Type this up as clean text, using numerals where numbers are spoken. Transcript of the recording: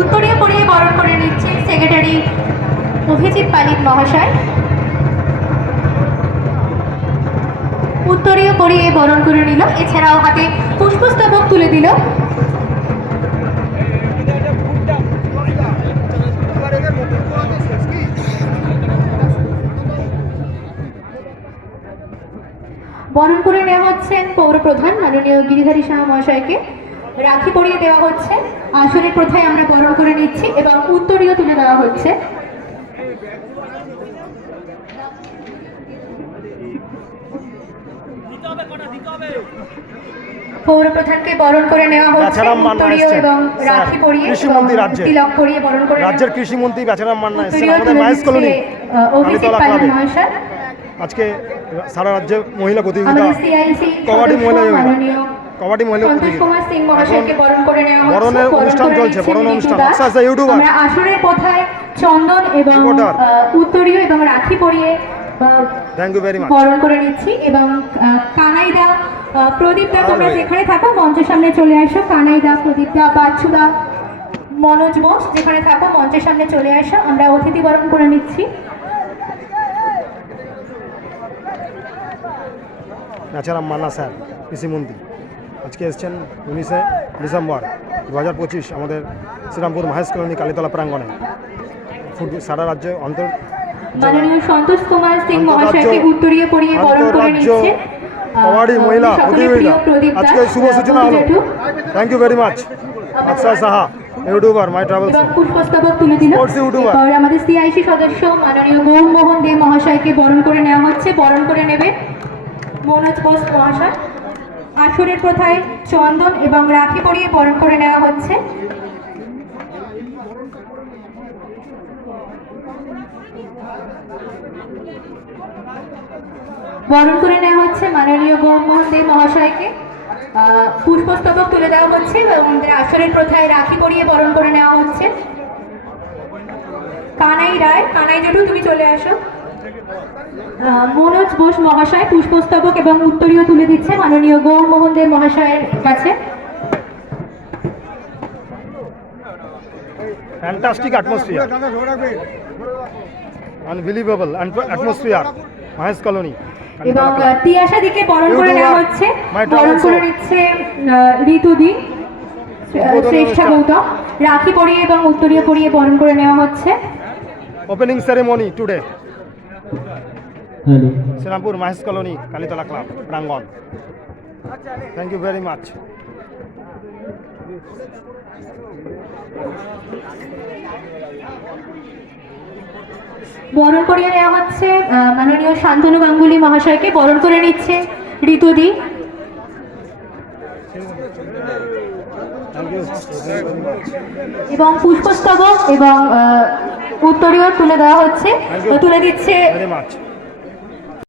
উত্তরীয় পরিয়ে বরণ করে নিচ্ছে সেক্রেটারি অভিজিৎ পালিত মহাশয়। উত্তরীয় পরিয়ে বরণ করে নিল, এছাড়াও হাতে পুষ্পস্তবক তুলে দিল। বরণ করে নেওয়া হচ্ছেন পৌরপ্রধান মাননীয় গিরিধারী সাহা মহাশয়কে। রাখি পরিয়ে দেওয়া হচ্ছে, আসনের প্রথায় আমরা বরণ করে নিচ্ছি এবং উত্তরীয় তুলে দেওয়া হচ্ছে। পৌরপ্রধানকে বরণ করে নেওয়া হচ্ছে উত্তরীয় এবং রাখি পরিয়ে তিলক পরিয়ে বরণ করে রাজ্যের কৃষিমন্ত্রী বেচারাম মান্না এসেছেন আমাদের মাহেশ কলোনি অভিজিৎ পালিত মহাশয়। আজকে সারা রাজ্যে মহিলা প্রতিযোগিতা কবাডি মহিলা সন্তোষ কুমার সিং মহাশয়কে বরণ করে নেওয়া হচ্ছে। বরণের অনুষ্ঠান চলছে, বরণ অনুষ্ঠান। আচ্ছা ইউটিউবার আমরা আসরের প্রথায় চন্দন এবং উত্তরীয় এবং রাখি পরিয়ে থ্যাংক ইউ ভেরি মাচ বরণ করে নিচ্ছি এবং কানাইদা প্রদীপদা তোমরা যেখানে থাকো মঞ্চের সামনে চলে আসো। কানাইদা, প্রদীপদা, বাচ্চুদা, মনোজ বোস যেখানে থাকো মঞ্চের সামনে চলে আসো, আমরা অতিথি বরণ করে নিচ্ছি। বেচারাম মান্না স্যার কৃষিমন্ত্রী আজকে এসেছেন 19শে ডিসেম্বর 2025 আমাদের শ্রীরামপুর মহেশ কলোনি কালীতলা প্রাঙ্গণে সারা রাজ্যে মাননীয় সন্তোষ কুমার সিং মহাশয়কে উত্তরীয় পরিয়ে বরণ করে নিচ্ছে কবাডি মহিলা প্রতিযোগিতা আজকে শুভ সূচনা হলো। Thank you very much Akshay Saha youtuber my travels এবং পুষ্পস্তবক তুলে দিল। আমাদের সিআইসি সদস্য মাননীয় গৌরমোহন দে মহাশয়কে বরণ করে নেওয়া হচ্ছে। বরণ করে নেবে মনোজ বোস মহাশয়। আসরের প্রথায় চন্দন এবং রাখি পরিয়ে বরণ করে নেওয়া হচ্ছে। বরণ করে নেওয়া হচ্ছে মাননীয় গৌরমোহন দে মহাশয়কে। পুষ্পস্তবক তুলে দেওয়া হচ্ছে এবং আসরের প্রথায় রাখি পরিয়ে বরণ করে নেওয়া হচ্ছে। কানাই রায়, কানাই জেঠু তুমি চলে আসো। মনোজ বোস মহাশয় পুষ্পস্তবক এবং উত্তরীয় তুলে দিচ্ছে মাননীয় গৌরমোহন দে মহাশয়ের কাছে। Fantastic atmosphere, unbelievable atmosphere Mahesh colony এবং তিয়াশা দিকে বরণ করে নেওয়া হচ্ছে। বরণ করে নিচ্ছে ঋতুদি শ্রেষ্ঠা গৌতম। রাখি পরিয়ে এবং উত্তরীয় পরিয়ে বরণ করে নেওয়া হচ্ছে। Opening ceremony today Shrirampur Mahesh colony Kalitala club প্রাঙ্গণ। Thank you very much. বরণ করিয়ে নেওয়া হচ্ছে মাননীয় শান্তনু গাঙ্গুলি মহাশয়কে। বরণ করে নিচ্ছে ঋতুদি এবং পুষ্পস্তবক এবং উত্তরীয় তুলে দেওয়া হচ্ছে, তুলে দিচ্ছে